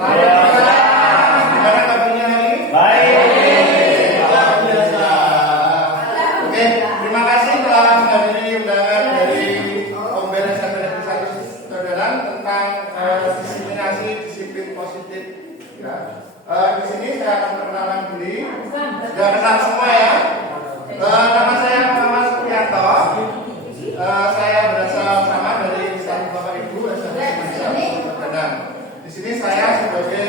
Gimana kabarnya hari ini? Baik. Luar biasa. Oke, terima kasih telah menghadiri undangan dari Pembelajaran Standarisasi Kedaraan tentang diseminasi disiplin positif. Ya. Di sini saya akan perkenalan diri. Sudah kenal semua ya. Nama saya Muhammad Supriyanto. Saya berasal sama dari instansi Bapak Ibu dan di sini saya sebagai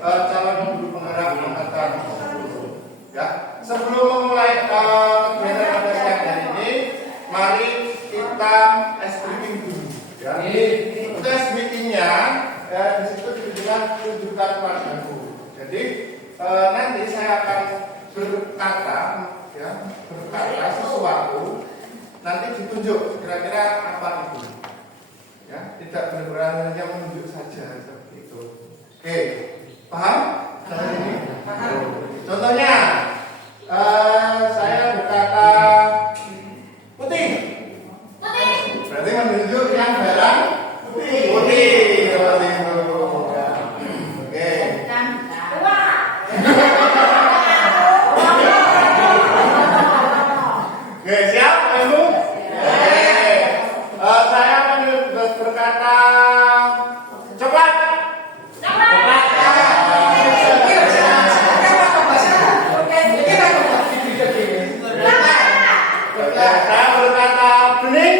calon guru penggerak angkatan 10. Ya, sebelum memulai kegiatan pada siang hari ini, mari kita briefing dulu. Ya, untuk briefingnya di situ tunjukkan padaku. Jadi nanti saya akan berkata sesuatu. Nanti ditunjuk kira-kira apa itu, ya, tidak benar-benar hanya menunjuk saja seperti itu. Oke, paham? Ini. Contohnya, saya berkata putih. Berarti menunjuk yang barang putih. Seperti itu. Oke. Oke, siap? Saya berkata coklat. Saya berkata bening.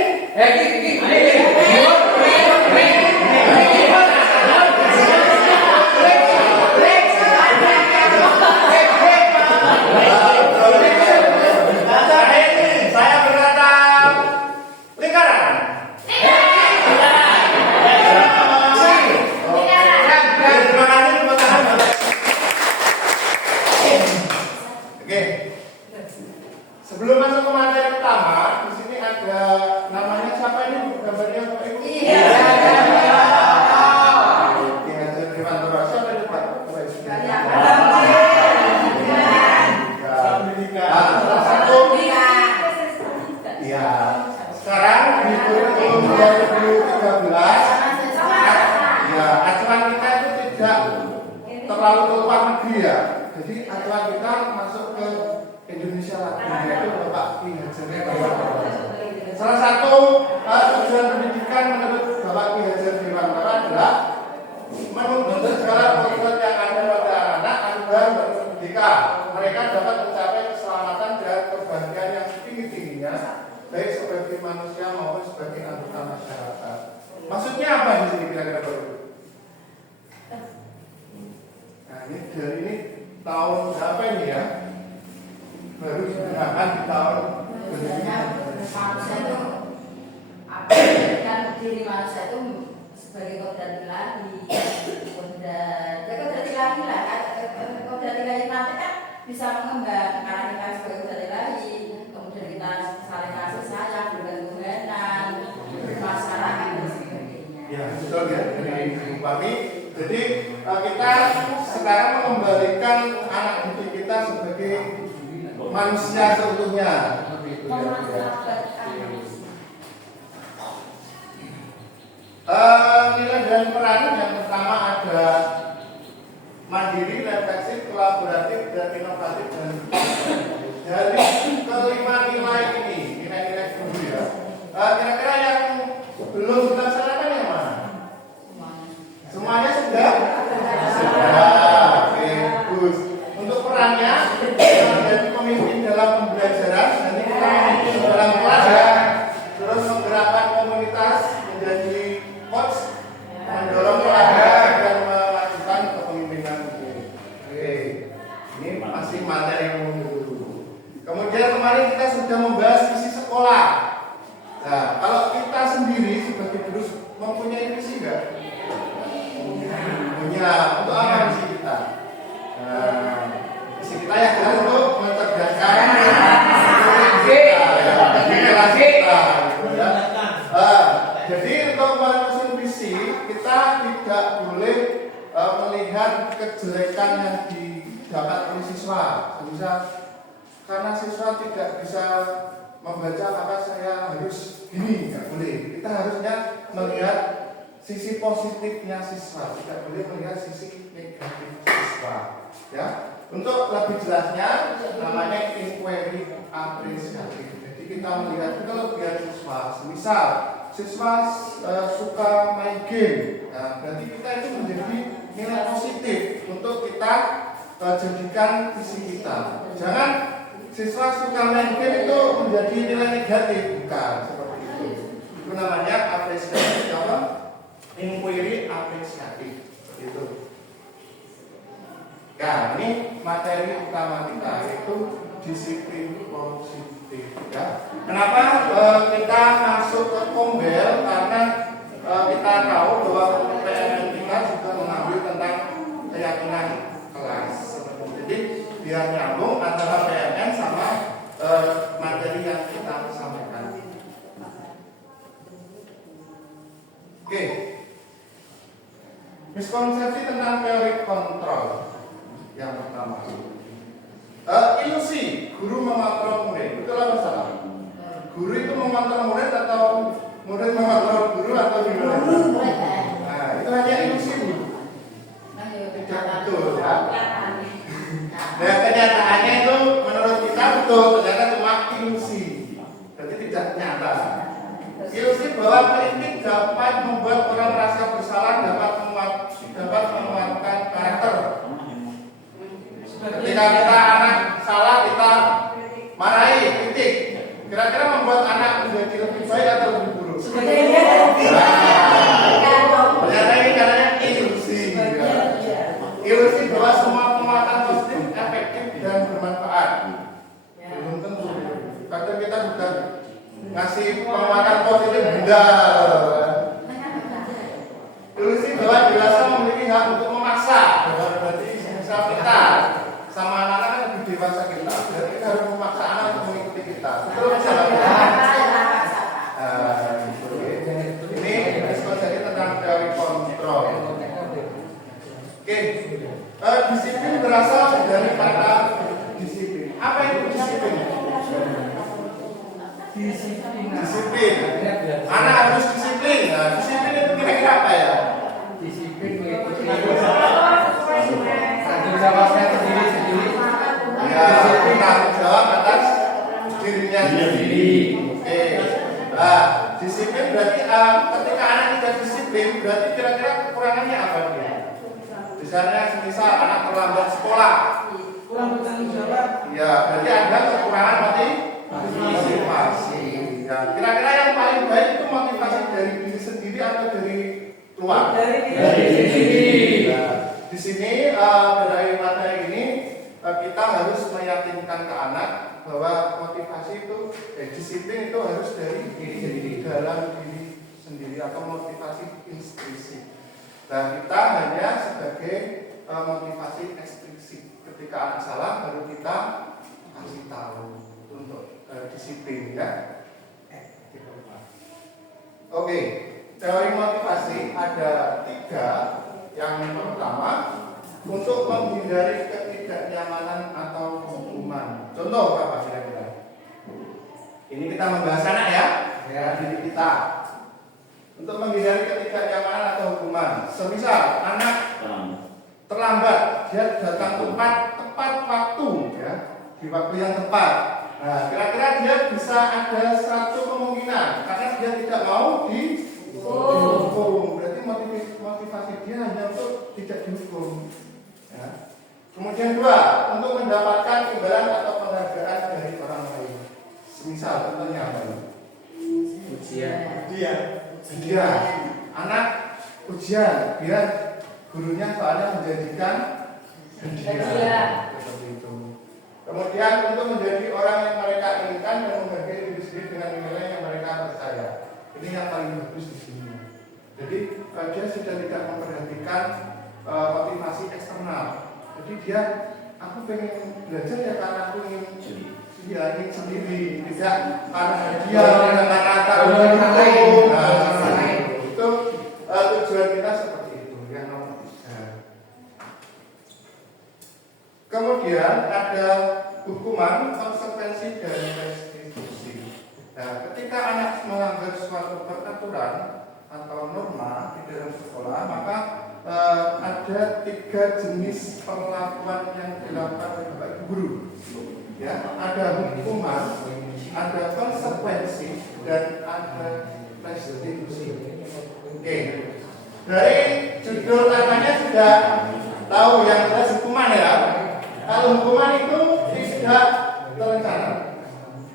Saya berkata lingkaran. Sebelum masuk ke materi utama, di sini ada namanya siapa ini? Gambarnya Pak Ibu? Iya. Oke, hasil Dewan Terasa ada di Pak. Salah satu. Iya. Sekarang di kurikulum 2013, ya, acuan kita itu tidak terlalu keluar negeri ya. Jadi acuan kita masuk ke Indonesia lagi, yaitu Bapak Ki Hajar Dewantara. Salah satu tujuan pendidikan menurut Bapak Ki Hajar Dewantara adalah menuntut segala kebutuhan yang ada pada anak agar berpendidikan mereka dapat mencapai keselamatan dan kebahagiaan yang tinggi-tingginya, baik sebagai manusia maupun sebagai anggota masyarakat. Maksudnya apa di sini kira-kira Bapak? Nah, ini tahun berapa ini ya? Baru digunakan di tahun manusia itu kan diri manusia itu sebagai kodrat ilahi, kodrat ilahi lah kan, kodrat ilahi nanti kan bisa mengembang karena kita sebagai kodrat ilahi, kemudian kita saling kasih sayang, bergantung-gantungan, masyarakat dan sebagainya. Ya betul ya, dari Ibu Pami. Jadi kita sekarang mengembalikan anak didik kita sebagai manusia seutuhnya. Nilai dan peran yang pertama ada mandiri, refleksif, kolaboratif, dan inovatif. Dan dari kelima nilai ini, nilai-nilai dulu ya. Kira-kira yang belum dilaksanakan yang mana? Semuanya sudah? Sudah. Oke, bagus. Untuk perannya menjadi pemimpin dalam pembelajaran, nanti kita memimpin dalam pelajaran, terus menggerakkan komunitas, menjadi coach, mendorong pelajar dan melakukan kepemimpinan. Oke, ini masih materi yang dulu. Kemudian kemarin kita sudah membahas visi sekolah. Nah, kalau kita sendiri sebagai guru mempunyai visi enggak? Punya. Untuk apa visi kita? Visi kita ya jelas untuk mencerdaskan generasi kita. Jadi untuk menyusun visi kita tidak boleh melihat kejelekan yang didapat oleh siswa. Misal karena siswa tidak bisa membaca maka saya harus gini, nggak boleh. Kita harusnya melihat sisi positifnya siswa, tidak boleh melihat sisi negatif siswa. Ya, untuk lebih jelasnya namanya inquiry apresiatif. Jadi kita melihat kelebihan siswa. Misal siswa suka main game, nah, berarti kita itu menjadi nilai positif untuk kita jadikan visi kita. Jangan siswa suka main game itu menjadi nilai negatif, bukan seperti itu. Itu namanya apresiatif, apa? Inquiry apresiatif, itu. Nah, ini materi utama kita yaitu disiplin positif. Ya. Kenapa kita masuk ke Kombel? Karena kita tahu bahwa PMN kita juga mengambil tentang keyakinan kelas. Jadi biar nyambung antara PMN sama materi yang kita sampaikan. Oke. Miskonsepsi tentang teori kontrol. Yang pertama, ilusi guru mengontrol murid. Betul atau salah? Guru itu mengontrol murid atau murid mengontrol guru atau gimana? Nah, itu hanya ilusi, Bu. Tidak betul, ya. Nah, kenyataannya itu menurut kita betul, ternyata cuma ilusi. Berarti tidak nyata. Ilusi bahwa kritik dapat membuat orang merasa bersalah, dapat menguatkan karakter. Ketika kita anak salah, kita marahi, kritik, kira-kira membuat anak menjadi lebih baik atau lebih buruk? Ternyata ini caranya ilusi. Ilusi bahwa semua penguatan positif efektif dan bermanfaat. Belum tentu. Kadang kita juga ngasih penguatan positif benda. Ilusi bahwa dewasa memiliki hak untuk memaksa. Berarti misal kita sama anak-anak kan lebih dewasa kita, jadi kita harus memaksa anak untuk mengikuti kita. Betul misalnya ini diskusi tentang teori kontrol. Oke, disiplin berasal dari kata disiplin. Apa itu disiplin? Disiplin. Anak harus disiplin. Nah, disiplin itu kira-kira apa ya? Disiplin mengikuti tanggung jawabnya sendiri. Ya, tanggung jawab atas dirinya sendiri. Oke. Nah, disiplin berarti ketika anak tidak disiplin, berarti kira-kira kekurangannya apa dia? Misalnya, semisal anak terlambat sekolah, Kurang bertanggung jawab. ya, berarti ada kekurangan motivasi. Ya, kira-kira yang paling baik itu motivasi dari diri sendiri atau dari luar? Dari diri sendiri. Nah, di sini dari materi ini kita harus meyakinkan ke anak bahwa motivasi itu, disiplin itu harus dari diri sendiri, dalam diri sendiri atau motivasi intrinsik. Dan kita hanya sebagai motivasi ekstrinsik. Ketika anak salah, baru kita kasih tahu untuk disiplin, ya. Oke, teori motivasi ada 3. Yang pertama, untuk menghindari ketidaknyamanan atau hukuman. Contoh apa kira-kira? Ini kita membahas anak, ya, diri kita. Untuk menghindari ketidaknyamanan atau hukuman. Semisal anak terlambat, dia datang tepat waktu, ya, di waktu yang tepat. Nah, kira-kira dia bisa ada satu kemungkinan karena dia tidak mau dihukum. Berarti motivasi dia hanya untuk tidak dihukum. Ya. Kemudian 2, untuk mendapatkan imbalan atau penghargaan dari orang lain. Semisal contohnya apa? Ujian. Anak ujian biar gurunya soalnya menjadikan hadiah. Seperti itu. Kemudian untuk menjadi orang yang mereka inginkan dan menghargai diri sendiri dengan nilai yang mereka percaya. Ini yang paling bagus di sini. Jadi dia sudah tidak memperhatikan motivasi eksternal. Jadi dia, aku pengen belajar ya karena aku ingin sendiri, tidak karena dia karena taruhan itu. Itu tujuan kita seperti itu. Yang nomor 3. Kemudian ada hukuman, konsekuensi dan restitusi. Nah, ketika anak melanggar suatu peraturan atau norma di dalam sekolah, maka ada 3 jenis perlakuan yang dilakukan oleh Bapak Ibu guru. Ya, ada hukuman, ada konsekuensi, dan ada restitusi. Oke. Dari judul namanya sudah tahu yang jelas hukuman ya. Kalau hukuman itu tidak terencana.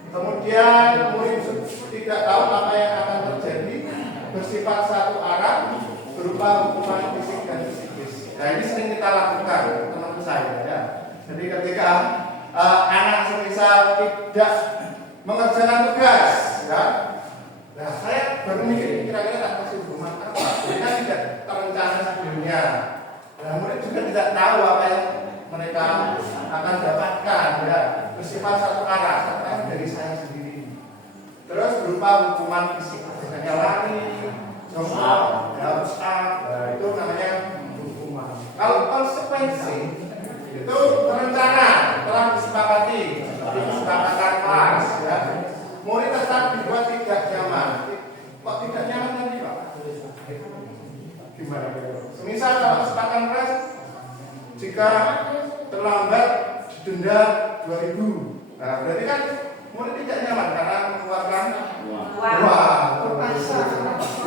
Kemudian murid tidak tahu apa yang akan terjadi, bersifat satu arah, berupa hukuman fisik dan psikis. Nah ini sering kita lakukan teman-teman saya ya. Jadi ketika anak semisal tidak mengerjakan tugas, ya, nah saya baru mikir kira-kira tak kasih hukuman apa? Jadi kan tidak terencana sebelumnya. Nah murid juga tidak tahu apa yang mereka akan dapatkan, ya, bersifat satu arah, sampai dari saya sendiri. Terus berupa hukuman fisik, misalnya lari, jongkok, ya, push up, itu namanya hukuman. Kalau konsekuensi itu rencana telah disepakati di kesepakatan kelas, ya. Murid tetap dibuat tidak nyaman. Kok tidak nyaman tadi Pak? Gimana? Semisal kalau kesepakatan kelas, jika terlambat didenda 2.000. Nah berarti kan murid tidak nyaman karena mengeluarkan uang.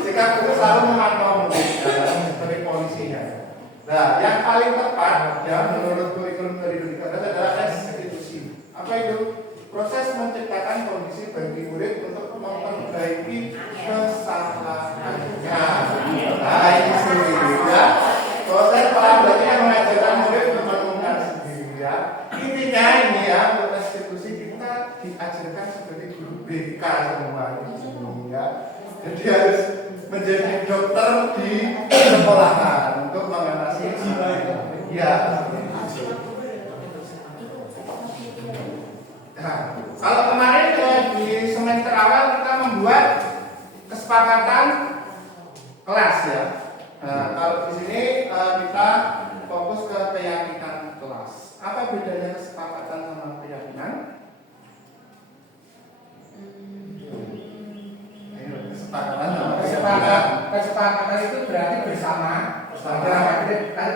Jika guru selalu memantau murid dari polisinya. Nah yang paling tepat ya menurut kurikulum dari Dikti adalah restitusi. Apa itu? Proses menciptakan kondisi bagi murid untuk memperbaiki kesalahannya. Nah ini sendiri ya. Proses berarti yang mengajarkan murid untuk menemukan sendiri ya. Intinya ini ya, untuk restitusi kita diajarkan sebagai guru BK semua ya. Jadi harus menjadi dokter di sekolahan untuk mengatasi ya. Nah, kalau kemarin di semester awal kita membuat kesepakatan kelas ya. Nah, kalau di sini kita fokus ke keyakinan kelas. Apa bedanya kesepakatan sama keyakinan? Ayo, kesepakatan sama keyakinan. Kesepakatan itu berarti bersama. Kalau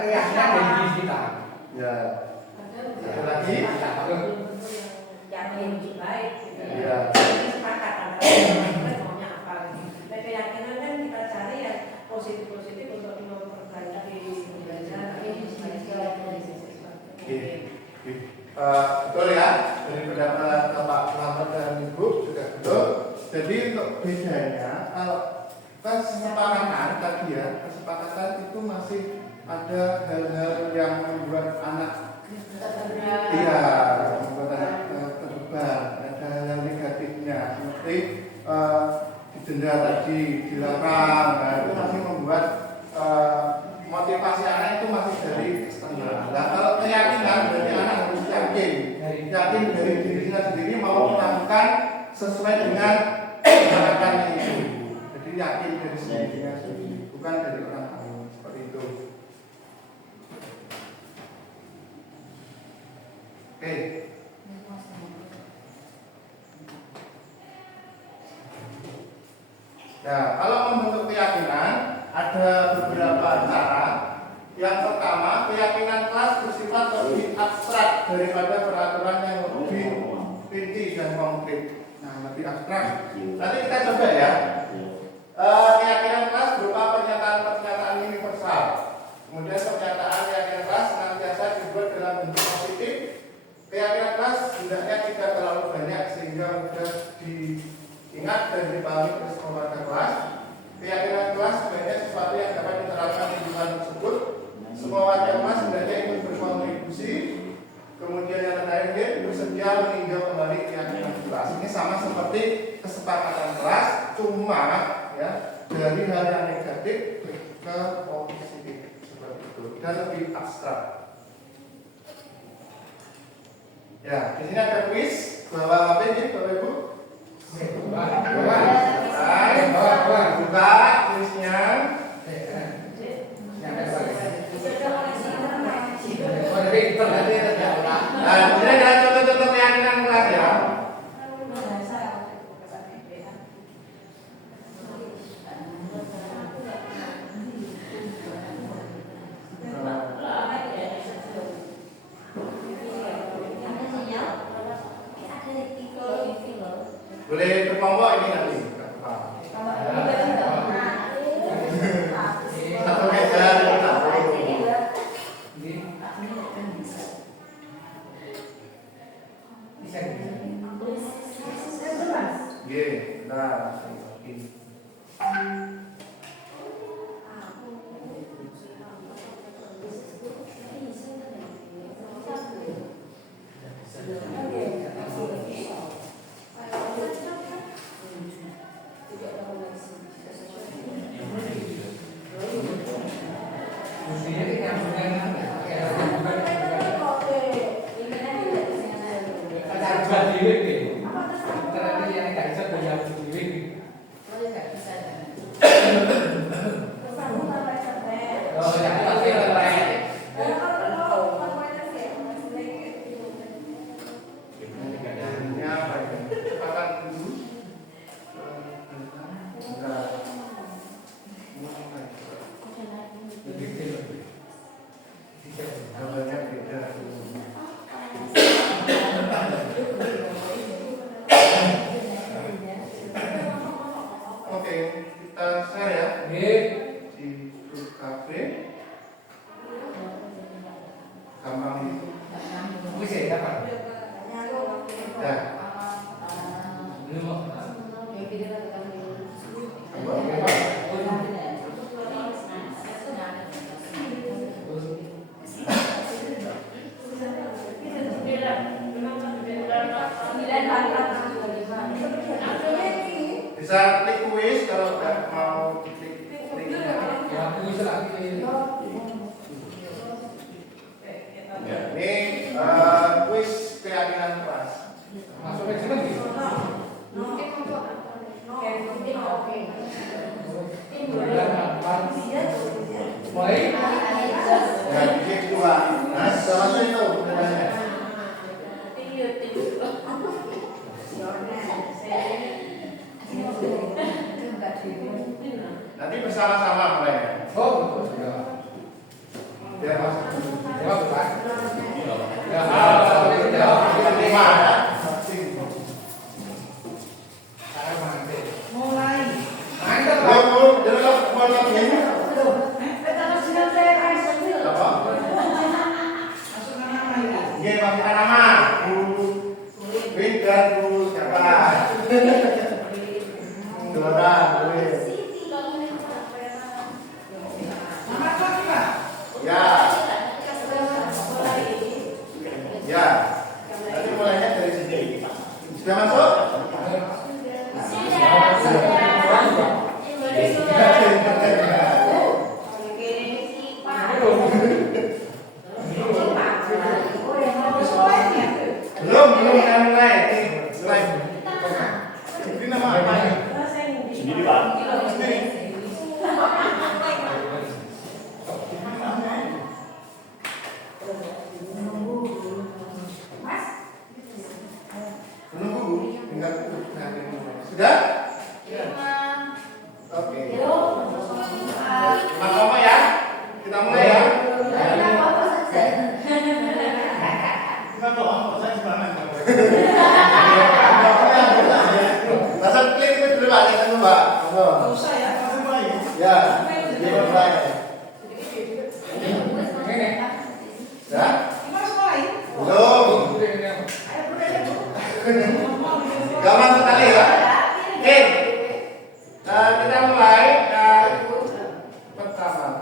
keyakinan dari diri kita. Ya. Ada lagi? Yakin baik. Iya. Kesepakatan maunya apa? Keyakinan kan kita cari yang positif untuk memperbaiki belajar. Betul ya, dari pendapat Bapak Selamat dan Ibu juga betul. Jadi untuk bedanya, kalau kesepakatan tadi ya, kesepakatan itu masih ada hal-hal yang membuat anak membuat anak terbang, ada hal negatifnya seperti didenda tadi, dilarang, nah itu masih membuat motivasi anak itu masih dari eksternal. Nah kalau keyakinan berarti anak harus yakin dari dirinya sendiri mau melakukan sesuai dengan harapannya itu. Jadi yakin dari dirinya sendiri, bukan dari orang lain, seperti itu. Oke. Nah, kalau membentuk keyakinan ada beberapa cara. Yang pertama, keyakinan kelas bersifat lebih abstrak daripada peraturan yang lebih rinci dan konkret. Nah, lebih abstrak. Nanti kita coba ya. Keyakinan kelas berupa pernyataan-pernyataan universal. Kemudian pernyataan keyakinan kelas senantiasa dibuat dalam bentuk positif. Keyakinan kelas hendaknya tidak terlalu banyak sehingga mudah diingat dan dipahami oleh warga kelas. Keyakinan kelas sebagai sesuatu yang dapat diterapkan di lingkungan tersebut. Semua warga kelas hendaknya ikut berkontribusi. Kemudian yang terakhir bersedia meninjau kembali keyakinan kelas. Ini sama seperti kesepakatan kelas, cuma ya dari hal yang negatif ke positif seperti itu dan lebih abstrak. Ya, di sini ada kuis. Bawa HP ini, Bapak Ibu. Buka kuisnya. Nah, ini adalah contoh-contoh keyakinan kelas ya. Boleh ke kelompok ini nanti. Satu meja kita. Bisa. Oke, nah. Oke, kita share ya. Di grup kafe. Gampang itu. Bisa ya, Pak? Ya. Bisa klik kuis kalau nggak mau klik linknya. Ya, aku bisa lagi. Ya, ini kuis keyakinan kelas. Masuk aja lagi. Mulai. Ya, klik dua. Nah, sama itu bedanya. Nanti bersama-sama mulai. Oh, betul. Biar masuk. Jawab, Pak. Ya, Lima ya. Mantap, Pak. Belum, belum, belum ini. Apa? Ini masukkan nama. Win dan Bu siapa? Dora, Win. Ya. Ya. Nanti mulainya dari sini. Sudah masuk? Belum kita mulai. Mulai. Ini nama apa? Sendiri Pak. Sendiri. Menunggu tinggal sudah? Oke. Mas Mama ya, kita mulai ya. Kita doa, saya semangat. Masa klik itu dulu Pak, jangan lupa. Ya, dia mulai. Ya? Belum. Gampang sekali ya. Oke. Kita mulai pertama.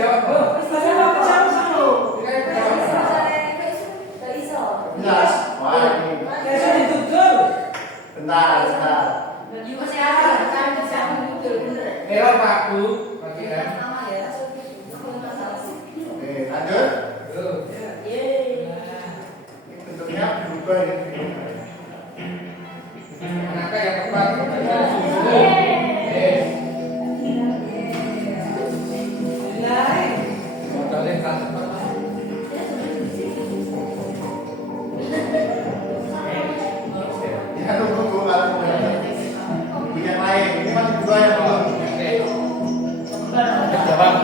dijawab, Bu. Saya mau ke sana. Ini kan dijawab. Gak iso. Jelas. Wah, ini. Saya ditutur. Bentar, bentar. Iya masih ada, kan bisa betul bener. Error Pak Bu. Oke. Iya, sama ya. Aku masalah sih. Oke, lanjut. Tuh. Yeay. Ini bentuknya berubah ya. Angka yang tepat. Nilai. Modalnya satu. Ya, tunggu kalau yang lain. Ini masih dua yang belum. Jawab.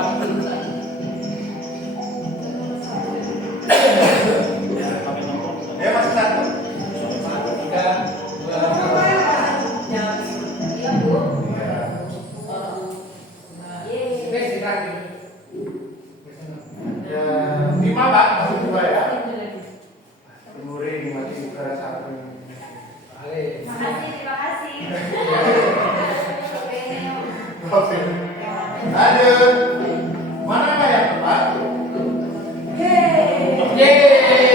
Ya, masih satu. 3, 2, 1. Iya, Bu. Ya. Yeay. Ini silakan. Ya, 5 Pak, masih dua ya. Kemudian masih udara satu. Balik. Makasih, terima kasih. Oke. Lanjut. Mana Pak yang tepat? Yeay. Yeay.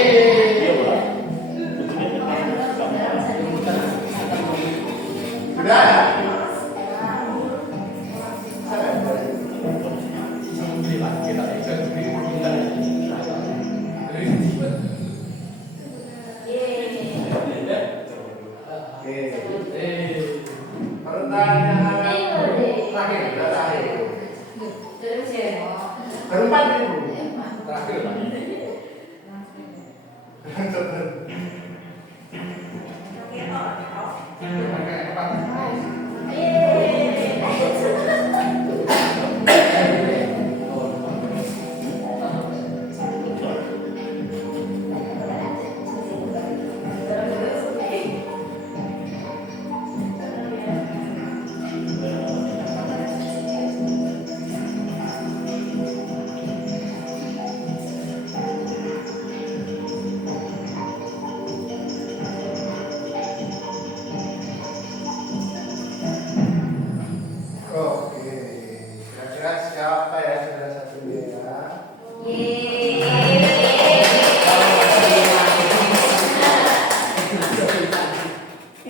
Sudah ya? Oke. Pertanyaan terakhir. Terus ya. Berempat Ibu. Terakhir Pak. Angka yang tepat. Oke. Kira-kira siapa ya sudah satunya ya?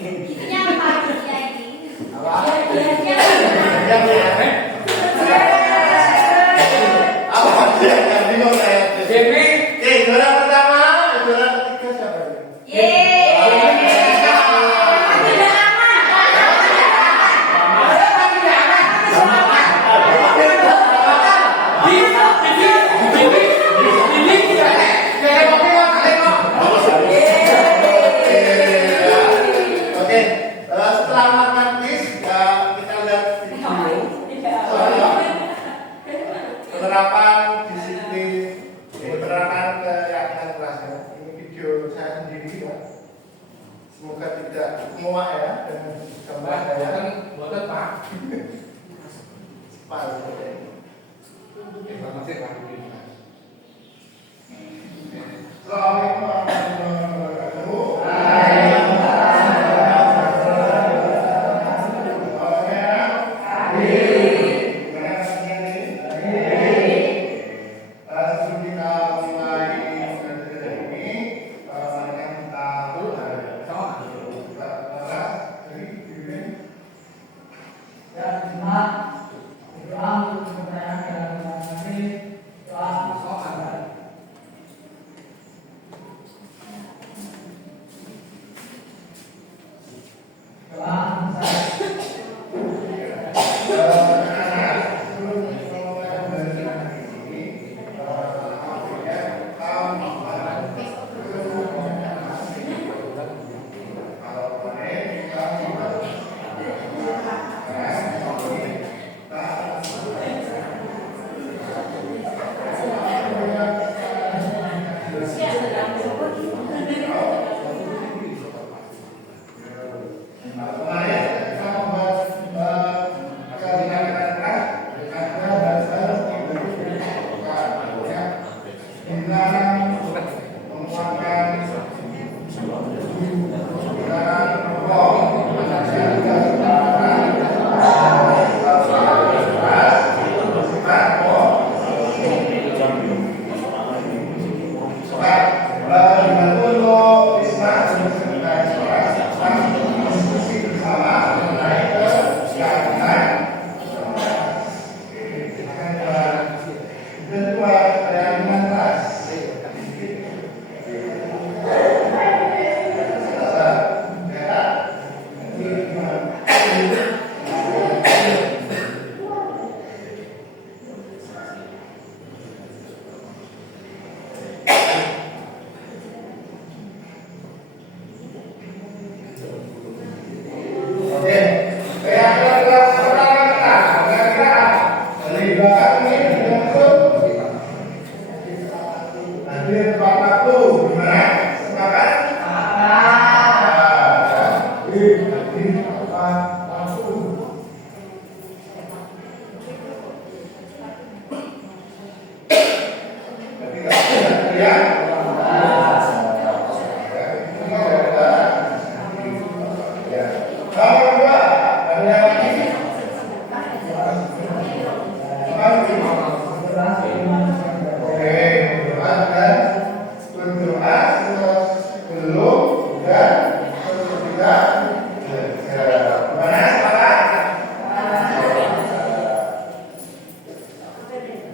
Intinya apa intinya ini? Apa? Intinya Yang ya? Apa sih? Yang bingung saya. JP. Oke, juara pertama, juara ketiga siapa ini? Oke, setelah melakukan quiz, ya kita lihat video penerapan disiplin, penerapan keyakinan kelas ya. Ini video saya sendiri ya. Semoga tidak muak ya dengan gambar saya. Buatan Pak. Pak, oke. Informasi Pak. Assalamualaikum warahmatullahi wabarakatuh. Langsung kita mulai belajar ini. Mereka kita Ya,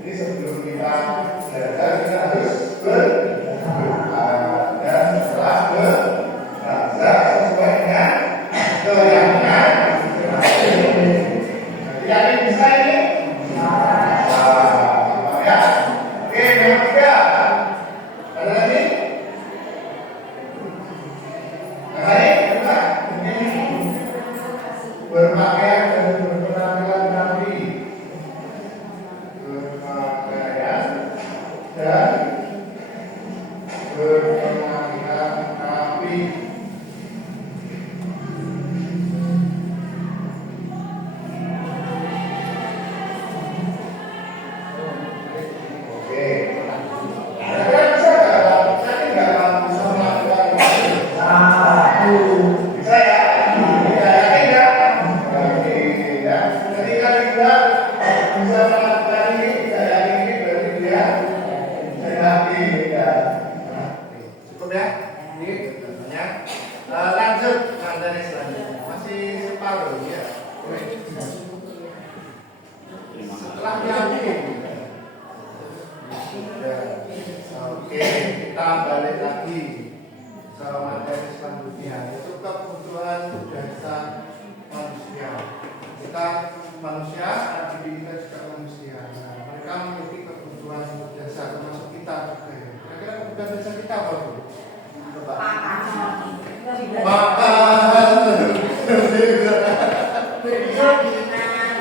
Jadi sebelum kita belajar kita harus berdoa dan setelah berdoa sesuai dengan keyakinan. Yakin bisa ini? Ya. Oke, yang ketiga. Ada lagi? Berpakaian dan berpenampilan rapi. Berpakaian dan berpenampilan rapi. Oke. Ada bisa nggak? Saya nggak bisa melakukan bisa ya? Bisa yakin ya? Yakin ya. Ketika kita bisa melakukan ini, tidak yakin ini berarti dia bisa yakin ya. Nah, cukup ya? Ini contohnya. Lanjut materi selanjutnya. Masih separuh ya. Setelah yakin. Oke, kita balik lagi ke materi selanjutnya, yaitu kebutuhan dasar manusia. Kita manusia, kita juga manusia. Nah, mereka memiliki kebutuhan dasar, termasuk kita juga. Kira-kira kebutuhan dasar kita apa Bu? Makan,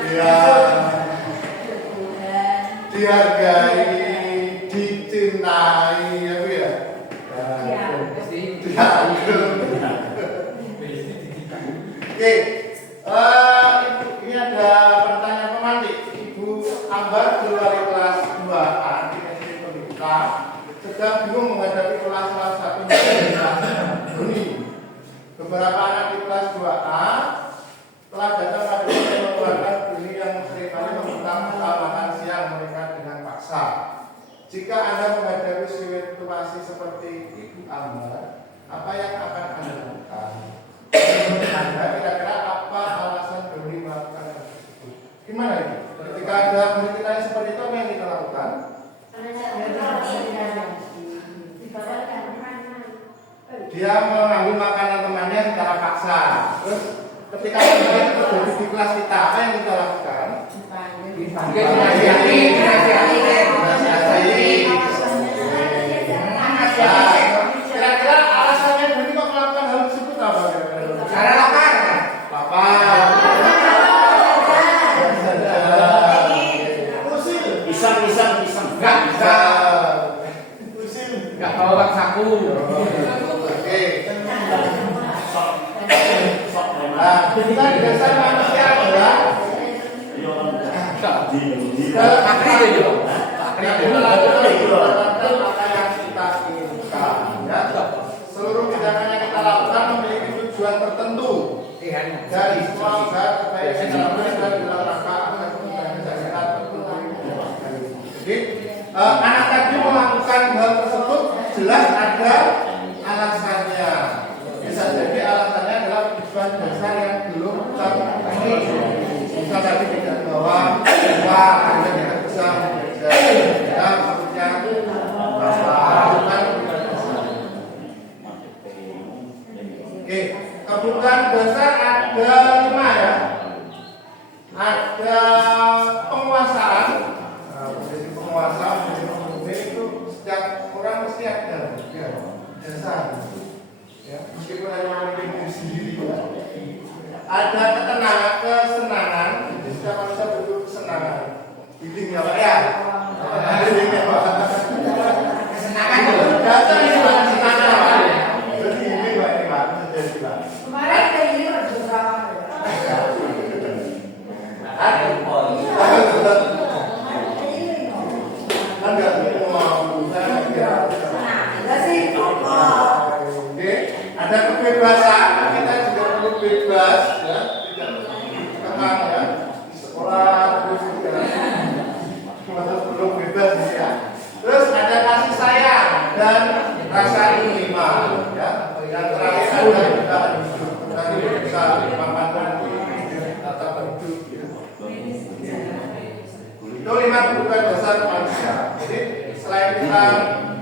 ya, dihargai, dicintai, ya Bu ya. Oke, ini ada pertanyaan pemantik. Ibu Ambar dari kelas 2A di SD Pendidikan sedang bingung menghadapi kelas-kelas 1 ini. Beberapa anak di kelas 2A telah datang pada mengeluarkan bunyi yang seringkali membentang makan siang mereka dengan paksa. Jika Anda menghadapi situasi seperti Ibu Ambar, apa yang akan Anda lakukan? Menurut Anda kira-kira apa alasan Doni melakukan hal tersebut? Gimana ini? Ketika ada murid kita yang seperti itu, apa yang kita lakukan? Dia mengambil makanan temannya secara paksa. Terus ketika itu terjadi di kelas kita, apa yang kita lakukan? Kira-kira alasannya Doni kok melakukan hal tersebut apa? Karena lapar. Lapar. Pisang. Enggak bisa. Enggak bawa bak saku. Oke. Nah, kita di dasar manusia adalah apa yang kita inginkan. Ya. Seluruh tindakan yang kita lakukan memiliki tujuan tertentu. Dari semua usaha kebaikan kita lakukan dan dalam rangka agar kemudian kita tertentu. Jadi anak tadi melakukan hal tersebut jelas ada alasannya. Bisa jadi alasannya adalah tujuan dasar yang belum terpenuhi. Bisa tadi tidak bawa uang, tidak bisa dan maksudnya melakukan. Oke, kebutuhan dasar ada 5 ya. Ada penguasaan. Jadi penguasaan, jadi pemimpin itu setiap orang mesti ada ya, dasar. Ya, meskipun hanya memiliki diri sendiri ya. Ada kesenangan, jadi setiap manusia butuh kesenangan. Healing ya Pak ya. Healing ya Pak. Kesenangan Dasar ini Pak, kesenangan Pak. Jadi healing Pak ini Pak, jadi Pak. Kemarin ke ini berapa? Enggak mau Oke, ada kebebasan, kita juga perlu bebas ya, tidak tenang ya, di sekolah terus juga belum bebas ya. Terus ada kasih sayang dan rasa terima ya. Yang terakhir ada juga hidup, tadi bisa makan dan tata hidup ya. Itu 5 kebutuhan program dasar manusia. Jadi selain kita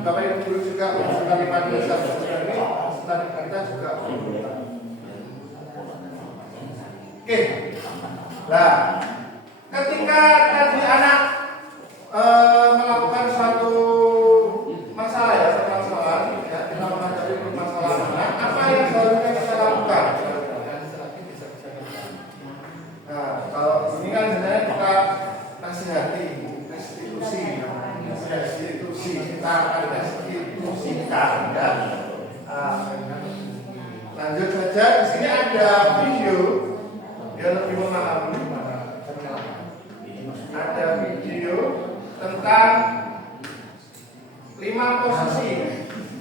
Bapak Ibu guru juga melakukan 5 dasar manusia ini, tadi kita juga. Oke. Nah, ketika tadi anak melakukan suatu masalah ya, kita menghadapi permasalahan anak, apa yang seharusnya kita lakukan? Nah, kalau ini kan sebenarnya kita nasihati, restitusi, kita akan restitusikan ya. Lanjut saja, di sini ada video yang lebih memahami. Ada video tentang 5 posisi.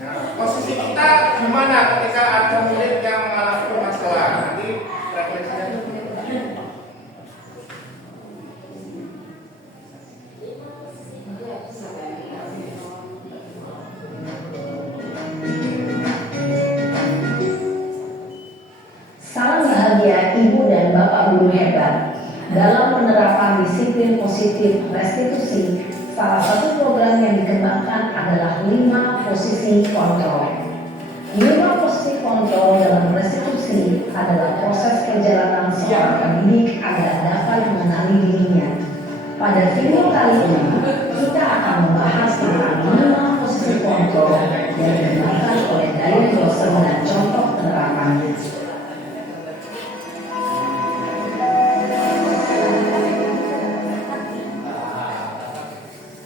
Nah, posisi kita gimana ketika ada murid yang mengalami permasalahan? Nanti refleksinya. Salam bahagia Ibu dan Bapak Guru hebat. Dalam penerapan disiplin positif restitusi, salah satu program yang dikembangkan adalah 5 posisi kontrol. 5 posisi kontrol dalam restitusi adalah proses perjalanan seorang pendidik agar dapat mengenali dirinya. Pada video kali ini, kita akan membahas tentang 5 posisi kontrol yang dikembangkan oleh Diane Dawson dan contoh penerapannya.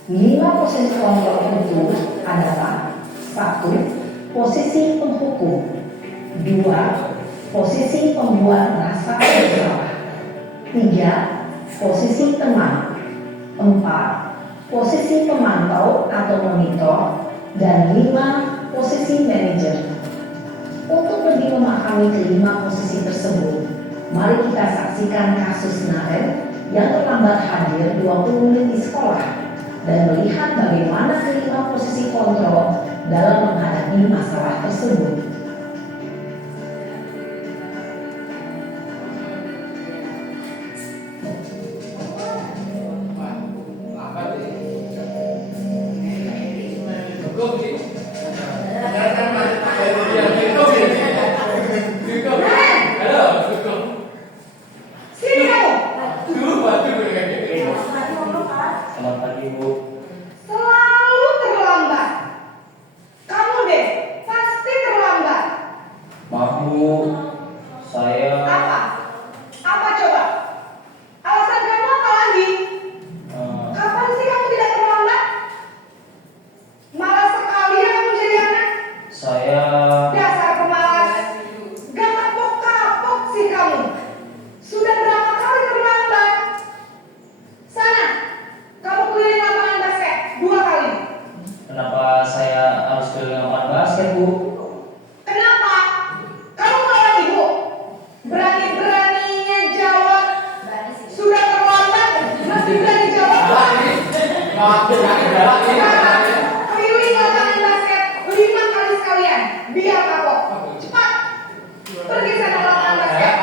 5 posisi kontrol itu adalah 1. Posisi penghukum, 2. Posisi pembuat rasa bersalah, 3. Posisi teman, 4. Posisi pemantau atau monitor, dan 5. Posisi manajer. Untuk lebih memahami kelima posisi tersebut, mari kita saksikan kasus Naren yang terlambat hadir 20 menit di sekolah dan melihat bagaimana kelima posisi kontrol dalam menghadapi masalah tersebut. Selamat pagi, Bu. Selalu terlambat. Kamu deh, pasti terlambat. Maaf, Bu. Saya Apa? Apa coba? Alasan kamu apa lagi? Kapan sih kamu tidak terlambat? Malas sekali ya kamu jadi anak. saya Dasar pemalas. Gak kapok-kapok sih kamu. Sudah berapa kali terlambat? Sana, kamu keliling lapangan basket 2 kali. kenapa saya harus keliling lapangan basket, Bu? Kenapa? Kamu malah ibu. Berani-beraninya jawab. Sudah terlambat, masih berani jawab. Sekarang, keliling lapangan basket 5 kali sekalian. Biar kapok. Cepat. Pergi sana lapangan basket.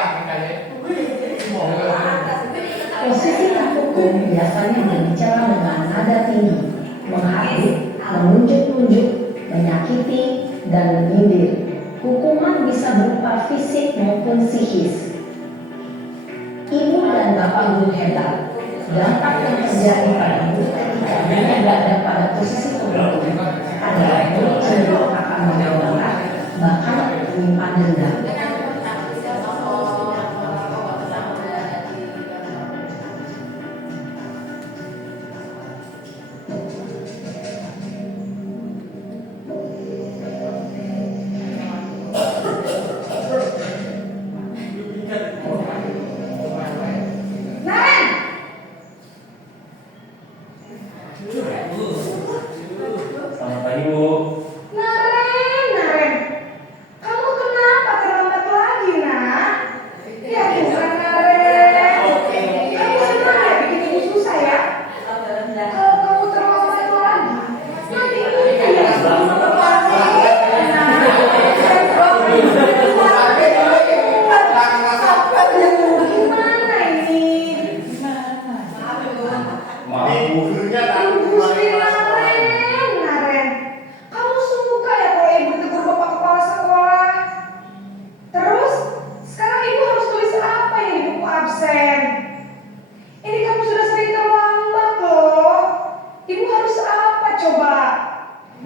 Posisi terhukum biasanya berbicara dengan nada tinggi, menghakimi, menunjuk-nunjuk, menyakiti, dan menyindir. Hukuman bisa berupa fisik maupun psikis. Ibu dan Bapak Guru hebat, dampak yang terjadi pada murid ketika dia berada pada posisi terhukum adalah murid cenderung akan menolak, bahkan menyimpan dendam. Naren! Selamat pagi, Bu. Naren, kamu kenapa terlambat lagi, nak? Ya bukan Naren. Kamu senang ya bikin ibu susah ya? Kalau kamu terlambat lagi, nanti kita ya sama lagi. Gimana ini? Maaf, Ini Bu. gurunya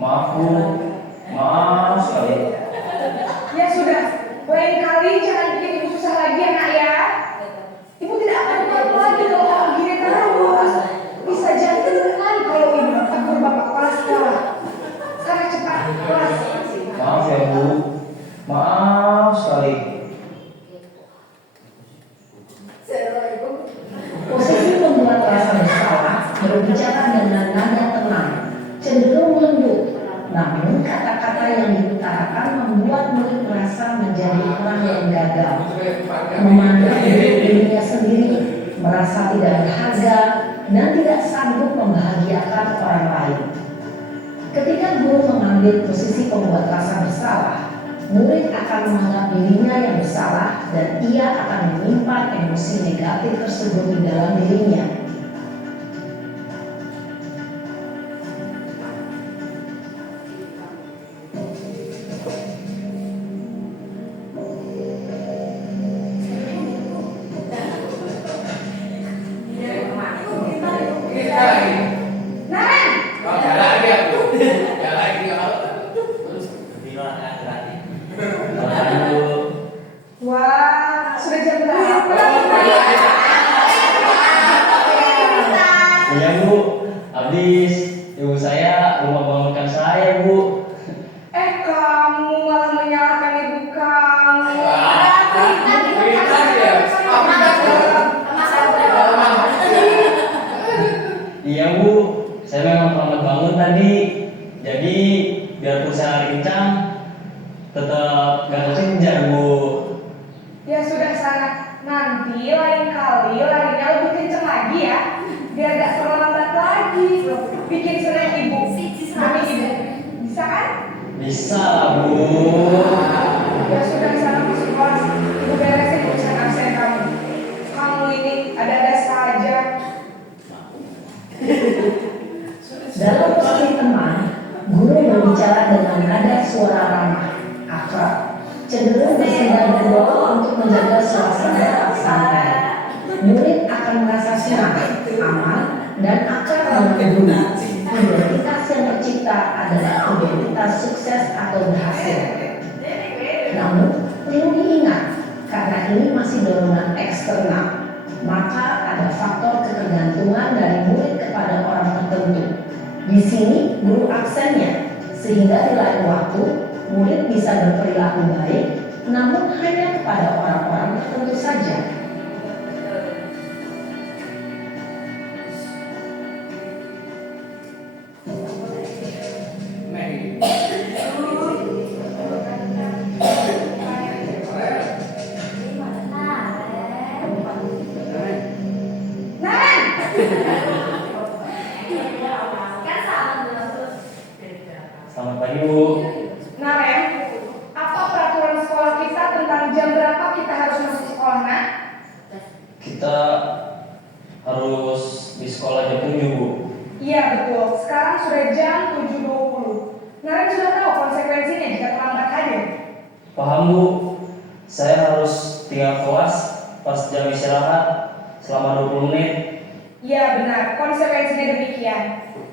Maaf Bu, maaf sekali. Ya sudah, lain kali jangan bikin ibu susah lagi ya nak ya. Ibu tidak akan kuat lagi kalau kamu gini terus. Bisa jadi kan kalau ibu tegur bapak kepala sekolah. Sekarang cepat kelas. Maaf ya Bu, maaf sekali. Posisi membuat rasa bersalah berbicara dengan nada tenang, cenderung lembut. Namun kata-kata yang diutarakan membuat murid merasa menjadi orang yang gagal, memandang dirinya sendiri, merasa tidak berharga, dan tidak sanggup membahagiakan orang lain. Ketika guru mengambil posisi pembuat rasa bersalah, murid akan menganggap dirinya yang bersalah dan ia akan menyimpan emosi negatif tersebut di dalam dirinya. Wah, sudah jam berapa? Iya Bu, habis ibu saya lupa bangunkan saya Bu. Kamu malah menyalahkan ibu kamu. Iya Bu, saya memang terlambat bangun tadi. Jadi biarpun saya lari kencang, tetap gak kekejar Bu. Ya sudah sana, nanti lain kali larinya lebih kenceng lagi ya, biar gak terlambat lagi. Bikin senang ibu, demi ibu, bisa kan? Bisa lah Bu. Ya sudah sana masuk kelas, ibu beresin urusan absen kamu. Kamu ini ada-ada saja. Dalam posisi teman, guru berbicara dengan nada suara ramah, akrab, cenderung bersenda gurau untuk menjaga suasana santai. Murid akan merasa senang, aman, dan akrab dengan guru. Identitas yang tercipta adalah identitas sukses atau berhasil. Namun, perlu diingat, karena ini masih dorongan eksternal, maka ada faktor ketergantungan dari murid kepada orang tertentu. Di sini guru aksennya, sehingga di lain waktu murid bisa berperilaku baik, namun hanya kepada orang-orang tertentu saja. Selamat pagi Bu. Nah Ren, apa peraturan sekolah kita tentang jam berapa kita harus masuk sekolah nak? Kita harus di sekolah jam 7 Bu. Iya betul, sekarang sudah jam 7.20. Naren sudah tahu konsekuensinya jika terlambat hadir. Paham Bu. Saya harus tinggal kelas pas jam istirahat selama 20 menit. Iya benar, konsekuensinya demikian.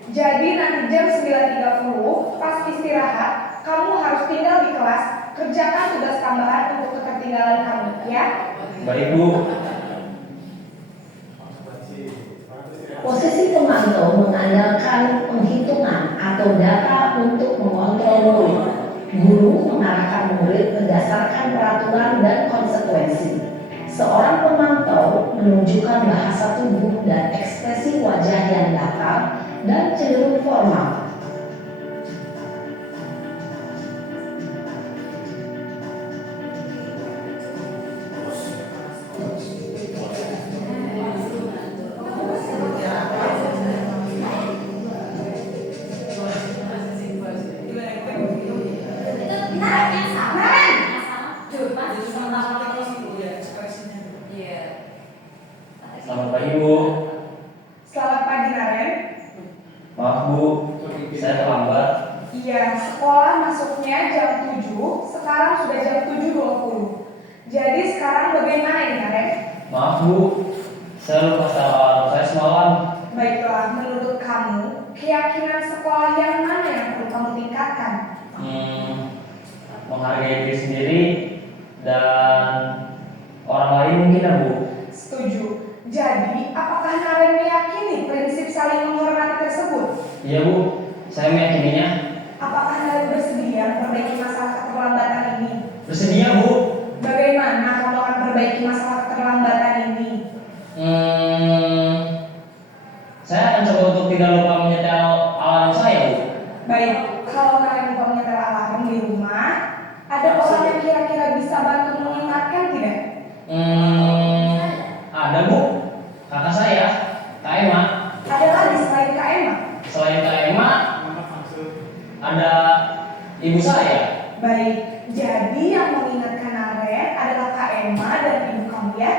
Jadi nanti jam 9.30 pas istirahat, kamu harus tinggal di kelas, kerjakan tugas tambahan untuk ketertinggalan kamu, ya? Baik Bu. Posisi pemantau mengandalkan penghitungan atau data untuk mengontrol murid. Guru mengarahkan murid berdasarkan peraturan dan konsekuensi. Seorang pemantau menunjukkan bahasa tubuh dan ekspresi wajah yang datar dan cenderung formal. Selamat pagi Bu. Selamat pagi Naren. Maaf Bu, saya terlambat. Iya, sekolah masuknya jam 7, sekarang sudah jam 7.20. Jadi sekarang bagaimana ini Naren? Maaf Bu, saya lupa secara alarm saya semalam. Baiklah, menurut kamu, keyakinan sekolah yang mana yang perlu kamu tingkatkan? Menghargai diri sendiri dan orang lain mungkin ya Bu. Setuju. Jadi, apakah Naren meyakini prinsip saling menghormati tersebut? Iya Bu, saya meyakininya. Apakah Naren bersedia memperbaiki masalah keterlambatan ini? Bersedia Bu. Bagaimana kamu akan perbaiki masalah keterlambatan ini? Saya akan coba untuk tidak lupa menyetel alarm saya Bu. Baik, kalau kalian lupa menyetel alarm di rumah, ada orang yang kira-kira bisa bantu mengingatkan tidak? Ada Bu, kakak saya, Kak Emma. Ada lagi selain Kak Emma? Selain Kak Emma, ada ibu saya. Baik, jadi yang mengingatkan Naren adalah Kak Emma dan ibu kamu ya?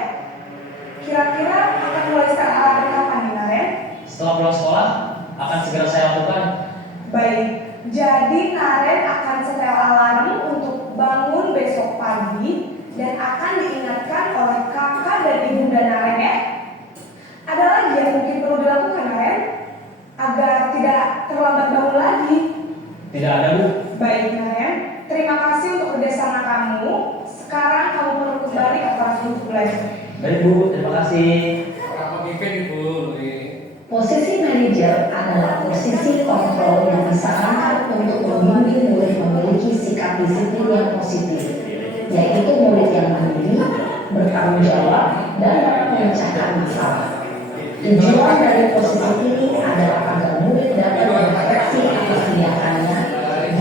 Kira-kira akan mulai start alarm kapan nih Naren? Setelah pulang sekolah, akan segera saya lakukan. Baik, jadi Naren akan setel alarm untuk bangun besok pagi dan akan diingatkan oleh kakak dan ibunda Naren ya. Ada lagi yang mungkin perlu dilakukan Naren agar tidak terlambat bangun lagi? Tidak ada Bu. Baik Naren, terima kasih untuk kerjasama kamu. Sekarang kamu perlu kembali ke kelas untuk belajar. Baik Bu, terima kasih. Orang pemimpin Ibu. Posisi manajer adalah posisi kontrol yang disarankan untuk membimbing murid memiliki sikap disiplin yang positif, yaitu murid yang mandiri, bertanggung jawab, dan dapat memecahkan masalah. Tujuan dari posisi ini adalah agar murid dapat merefleksi atas tindakannya.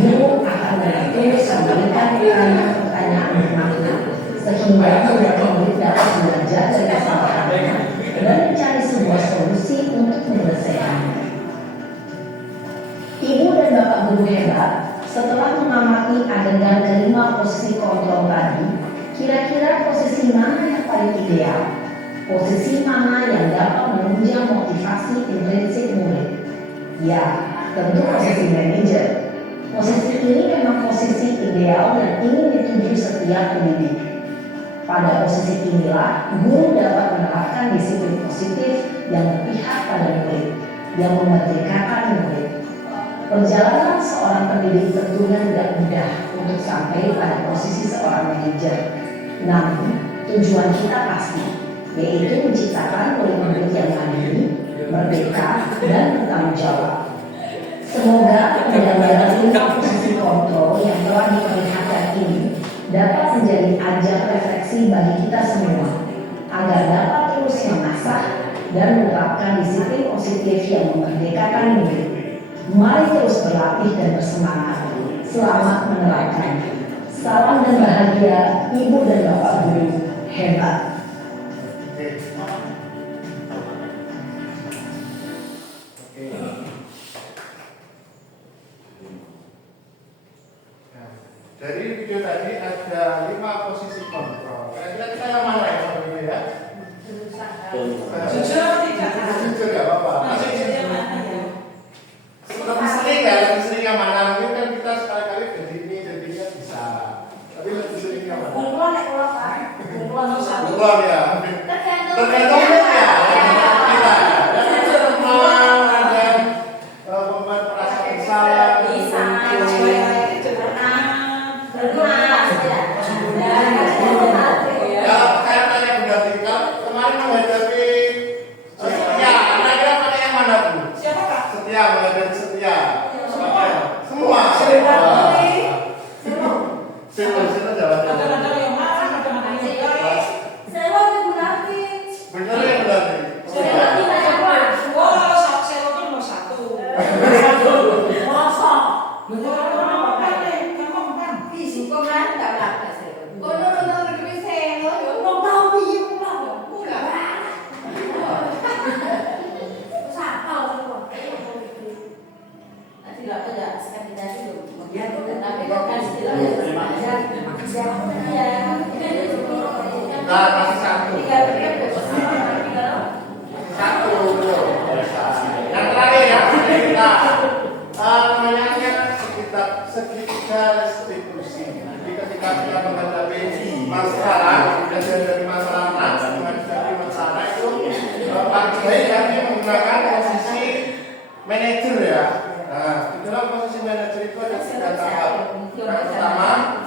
Guru akan membantu memberikan pertanyaan bermakna, sehingga murid dapat belajar dari kesalahannya dan mencari sebuah solusi untuk menyelesaikannya. Ibu dan bapak guru hebat, setelah mengamati adegan kelima posisi kontrol tadi, kira-kira posisi mana yang paling ideal? Posisi mana yang dapat menunjang motivasi intrinsik murid? Ya, tentu posisi manajer. Posisi ini memang posisi ideal dan ingin dituju setiap pendidik. Pada posisi inilah, guru dapat menerapkan disiplin positif yang berpihak pada murid, yang memerdekakan murid. Perjalanan seorang pendidik tentunya tidak mudah untuk sampai pada posisi seorang manajer. Namun, tujuan kita pasti, yaitu menciptakan murid-murid yang mandiri, merdeka, dan bertanggung jawab. Semoga pembelajaran 5 posisi kontrol yang telah diperlihatkan ini dapat menjadi ajang refleksi bagi kita semua, agar dapat terus mengasah dan menerapkan disiplin positif yang memerdekakan murid. Mari terus berlatih dan bersemangat. Selamat menerapkannya. Salam dan bahagia, Ibu dan Bapak Guru hebat. Dari video tadi ada 5 posisi kontrol. Kira-kira kita yang mana ya Bapak Ibu ya? Jujur tidak. Jujur ya Bapak. Masih Jujur mana ya? lebih sering ya, lebih sering yang mana? Mungkin kan kita sekali-kali jadi ini jadinya bisa. Tapi lebih sering yang mana? Kumpulan naik pulau kan? Kumpulan satu. Belum ya. Tergantung ya. Kita ada teman, ada membuat perasaan bersalah. Bisa. Ya, saya tanya Bunda Tika, kemarin menghadapi setia, kira-kira pakai yang mana Bu? Siapa Kak? Setia, menghadapi setia. Semua. Semua jalan-jalan. Ada yang marah, ada yang baik. Bener ya Bunda Tika? Wah, saya nomor 1. Betul apa nih? Kamu kan? Nah, masih satu. Satu, betul. Yang terakhir ya, kita namanya segitiga restitusi. Jadi ketika kita menghadapi masalah, belajar dari masalah menghadapi masalah itu paling baik kami menggunakan posisi manajer ya. Nah, di dalam posisi manajer itu ada 3 tahap. Yang pertama,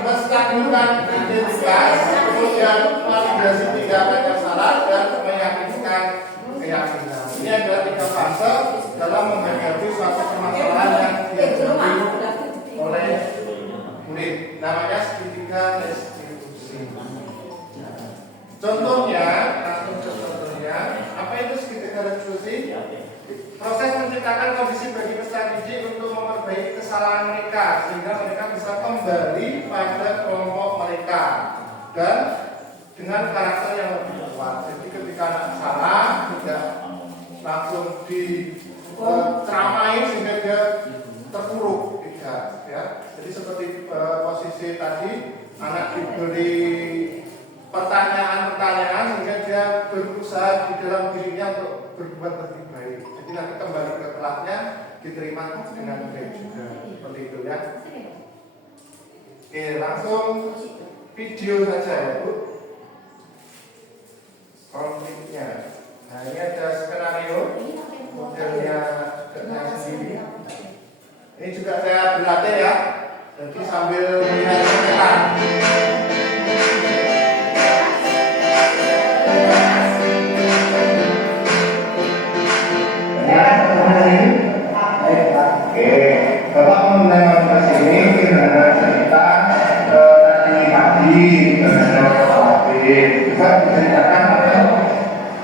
menstabilkan identitas, kemudian validasi tindakan yang salah, dan meyakinkan keyakinan. Ini adalah 3 fase dalam menghadapi suatu permasalahan yang dihadapi oleh murid. Namanya segitiga restitusi. Contohnya, apa itu segitiga restitusi? Proses menciptakan kondisi bagi peserta didik untuk memperbaiki kesalahan mereka sehingga mereka bisa kembali pada kelompok mereka dan dengan karakter yang lebih kuat. Jadi ketika anak salah tidak langsung diceramai sehingga dia terpuruk, tidak ya. Jadi seperti posisi tadi, anak diberi pertanyaan-pertanyaan sehingga dia berusaha di dalam dirinya untuk berbuat lebih baik. Jadi nanti kembali ke kelasnya diterima dengan baik juga. Seperti itu ya. Oke, langsung video saja ya Bu. Konfliknya. Nah ini ada skenario modelnya sendiri. Ini juga saya berlatih ya. Jadi sambil melihat sekitar. Bapak mengenai ke sini dengan cerita tadi pagi terhadap COVID. Bisa diceritakan atau?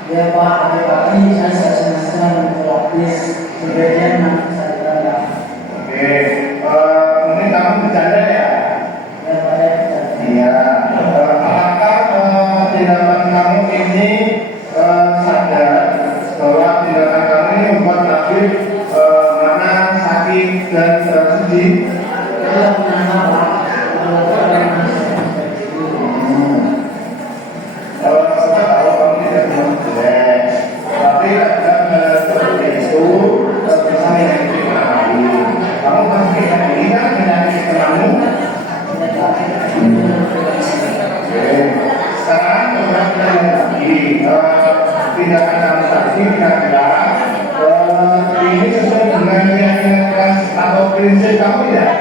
Ya Pak, hari pagi saya selesai mengelapis sebagian nanti saya tanya. Oke, mungkin kamu bercanda ya? Ya Pak, saya bercanda. Iya. Apakah tindakan kamu ini sadar bahwa tindakan kamu ini membuat Nabi mana sakit dan sedih? Saya menyangka Pak, kalau Kalau kamu tidak jelek, tapi ada seperti itu bisa menyakiti orang lain. Kamu pasti ini kan menyakiti kamu. Sekarang coba kita lihat lagi tindakan kamu tadi kira-kira ini sesuai dengan keyakinan atau prinsip kamu ya?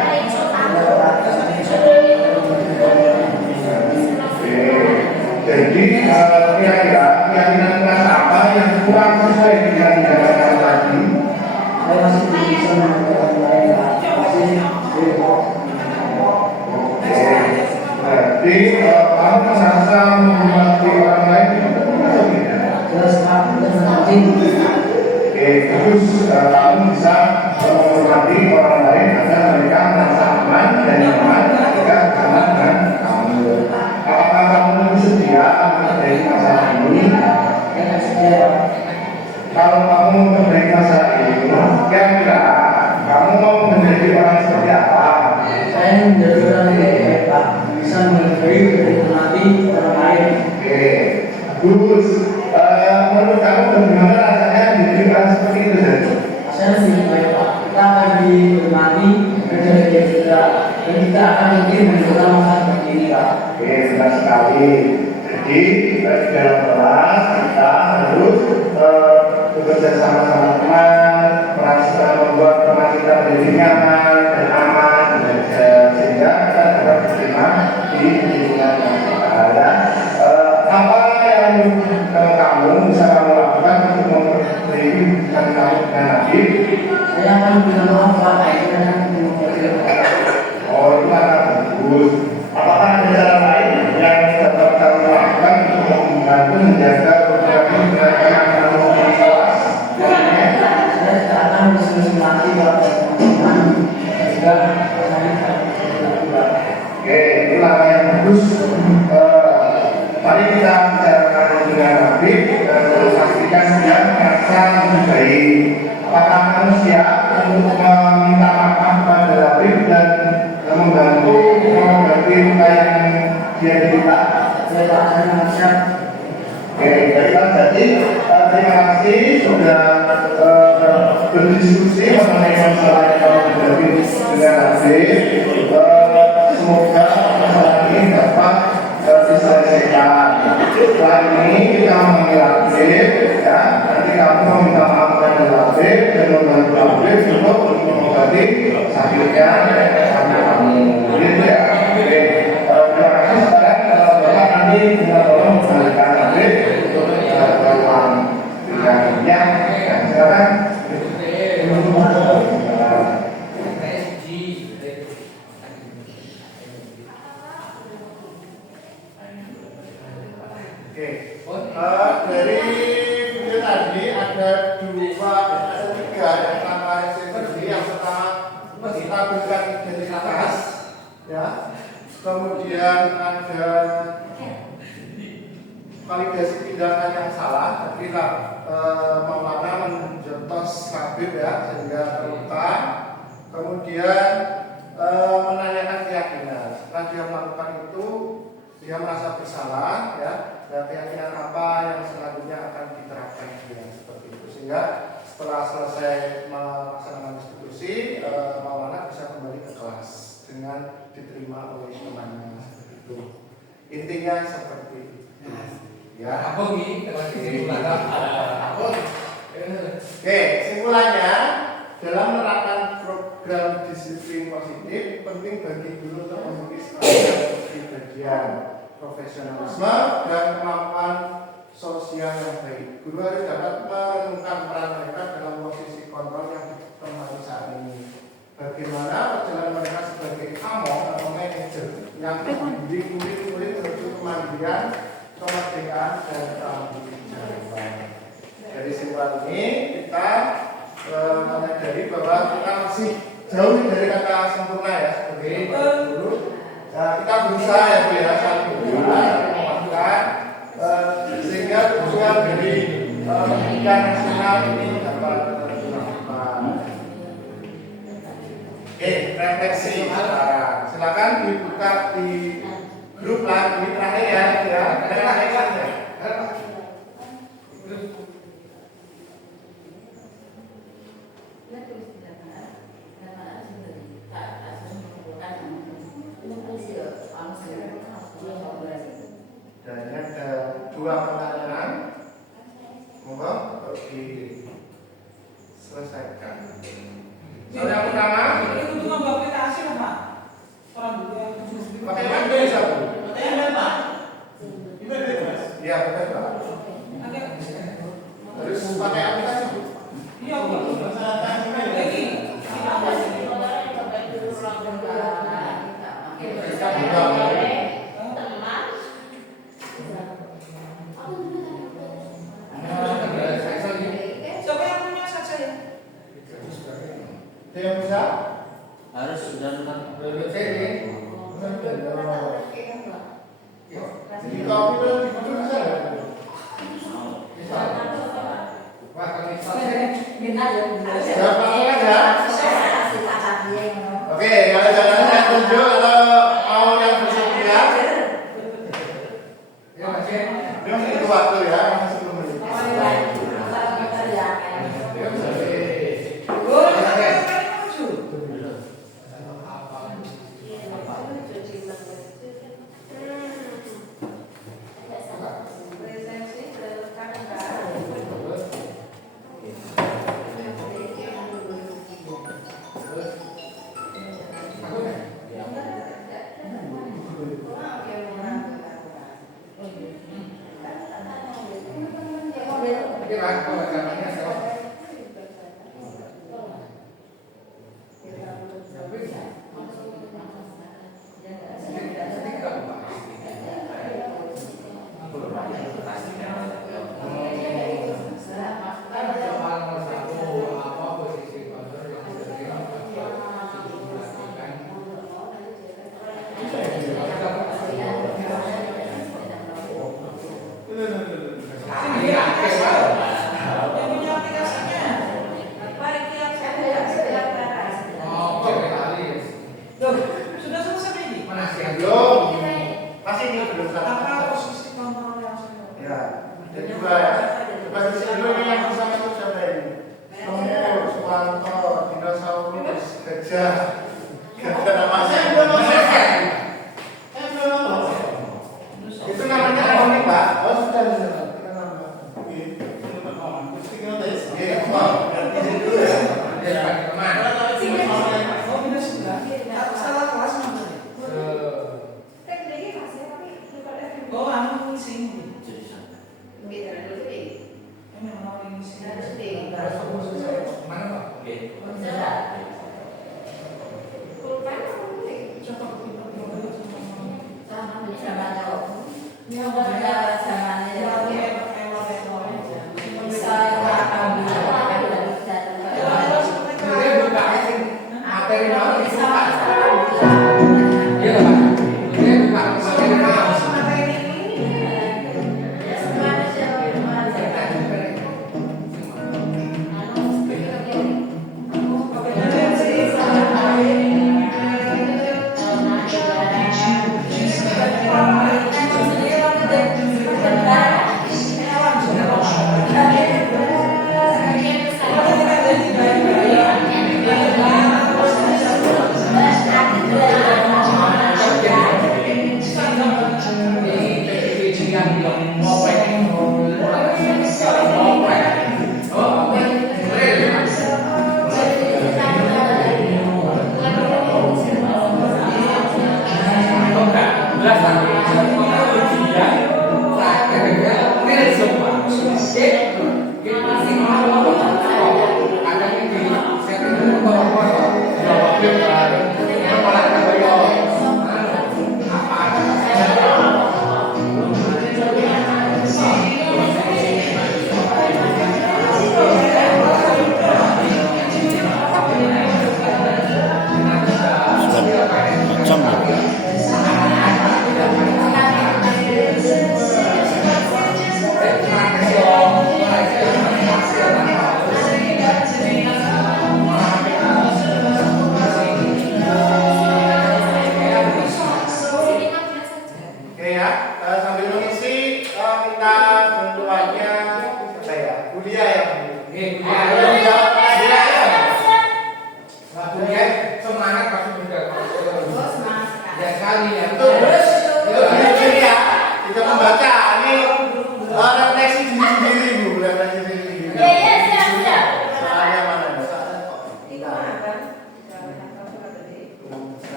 Jadi kira-kira keyakinan kelas apa yang kurang sesuai dengan tindakan kamu tadi? saya masih bisa menentukan lain Pak. Berarti kamu merasa menghormati orang lain itu atau tidak? Terus Pak, terus Terus kamu bisa menghormati orang lain agar mereka merasa aman dan nyaman ketika bersama dengan kamu. Apakah kamu lebih sedia memperbaiki masalah ini? saya sedia Pak. Kalau kamu memperbaiki masalah ini, kira-kira kamu mau menjadi orang seperti apa? Saya menjadi orang yang baik Pak, bisa menghargai dan menikmati orang lain. Oke, bagus. Menurut kamu bagaimana rasanya menjadi orang seperti itu? Saya lebih baik Pak, kita akan dihormati dan juga dan kita akan mungkin menentukan masa seperti ini Pak. Oke, benar sekali. Jadi di dalam kelas kita harus bekerja sama-sama teman, merasa membuat teman kita menjadi nyaman dan aman belajar sehingga kita dapat diterima di lingkungan yang kita. Apa yang kamu bisa kamu lakukan untuk memperbaiki hubungan kamu dengan Nabi? Saya akan minta maaf Pak, karena Oh, itu akan bagus. Apakah ada cara lain yang dapat kamu lakukan untuk membantu menjaga hubungan dengan kamu di kelas? saya akan bersemangat Pak, teman-teman juga saya Oke, itu langkah yang bagus. Mari kita bicarakan dengan Nabi dan pastikan dia merasa lebih baik. Apakah kamu siap untuk meminta maaf pada Nabi dan membantu mengobati luka yang dia derita? Saya akan siap. Oke, baiklah. Jadi terima kasih sudah berdiskusi mengenai masalah yang kamu hadapi dengan Nabi. Semoga masalah ini dapat diselesaikan. Setelah ini kita memanggil Nabi, ya. Nanti kami meminta maaf kepada Labib dan membantu Labib untuk mengobati sakitnya karena kami gitu ya. Oke, terima kasih. Sekarang Bapak nanti minta tolong kembalikan Labib untuk ruang tinggalnya. Sekarang dari video tadi ada tiga yang tanpa esensi. Yang pertama stabilkan identitas, ya. Kemudian ada validasi tindakan yang salah. Jadi Maulana menjotos Labib ya sehingga terluka. Kemudian menanyakan keyakinan. Setelah dia melakukan itu, dia merasa bersalah, ya. Dan keyakinan apa yang selanjutnya akan diterapkan dia seperti itu, sehingga setelah selesai melaksanakan institusi, Maulana bisa kembali ke kelas dengan diterima oleh temannya seperti itu. Intinya seperti itu. Ya. Apa nih? Oke, simpulannya dalam menerapkan program disiplin positif penting bagi guru untuk memiliki kepribadian, profesionalisme dan kemampuan sosial yang baik. Guru harus dapat menemukan peran mereka dalam posisi kontrol yang ditemani saat ini. Bagaimana perjalanan mereka sebagai among atau manajer yang membimbing murid-murid menuju kemandirian, kemerdekaan dan tanggung jawab. Dari simpulan ini kita menyadari bahwa kita masih jauh dari kata sempurna ya seperti dulu. Nah, kita berusaha ya Bu ya, saling berusaha memastikan sehingga tujuan dari pendidikan nasional ini dapat dilakukan. Oke, refleksi sekarang. Silakan dibuka di grup lagi terakhir ya, ya. Dan ini ada dua pertanyaan, monggo diselesaikan. Soal yang pertama, Ini untuk membuat aplikasi lah Pak. Orang dulu yang pakai mana bisa Bu? pakai Pak. Iya betul Pak. Terus pakai aplikasi Bu? Iya Bu. Lagi. Siapa yang punya saja ya? Ada yang bisa? Harus sudah nonton. Di kopi dan di foto bisa nggak? Bisa. Oke, kalau jangan saya tunjuk kalau mau yang bersedia. Ini masih ada waktu ya, masih 10 menit. Sudah selesai ini? Belum. Masih ini belum Apa sama. posisi kontrol yang saya? Ya, dan juga ya. Coba di sini dulu yang bersama itu siapa ini? Lemur, Suwanto, dinosaurus, gajah, gajah namanya. Itu namanya komik Pak. Oh sudah. Kita nama.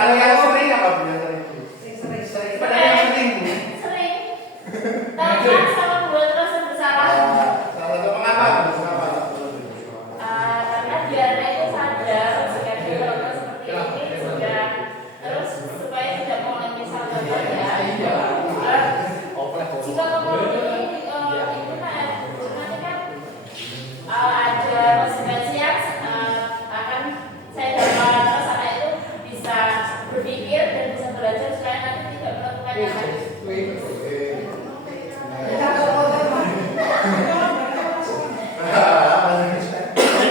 Kalian sering apa biasanya? Sering. Pada yang sering. Sering. Tangan sama buat terus bersalah. Salah satu mengapa? Karena biarnya itu sadar jika dia melakukan seperti ini juga terus supaya tidak mengalami salah ya. Jika kemudian itu kan nanti kan ada konsekuensi yang akan saya dapat terus anak itu bisa berpikir dan bisa belajar supaya nanti tidak melakukan yang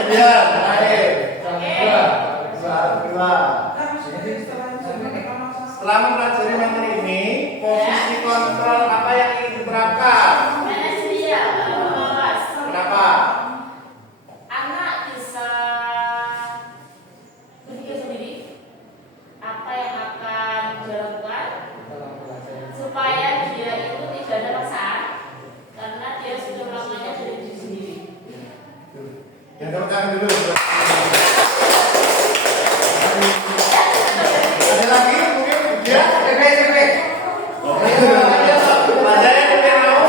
Ya, terakhir. Dua. Setelah mempelajari materi ini, posisi kontrol apa yang ingin diterapkan? manajerial mengawas. Kenapa? Anak bisa berpikir sendiri apa yang akan dilakukan supaya dia itu tidak ada paksaan karena dia sudah melakukannya dari diri sendiri. Yang tepuk dulu. Ada lagi mungkin? Ya, Ada yang mungkin mau?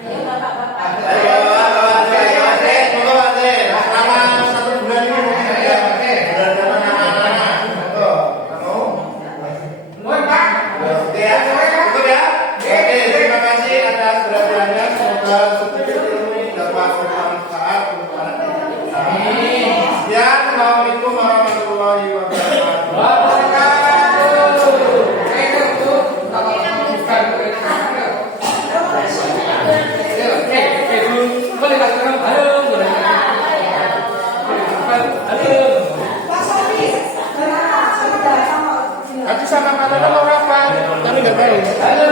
Ayo bapak-bapak. Ayo, Monggo, selama 1 bulan ini mungkin ya, belajar anak-anak. Monggo, kamu? Nuhun, Pak. Oke ya, cukup ya. Oke, terima kasih atas perhatiannya. Semoga sedikit ilmu dapat bermanfaat untuk anak kita. Ya, Assalamualaikum warahmatullahi wabarakatuh. Nanti sama Pak Dodo mau rapat, kami nggak tahu. Halo.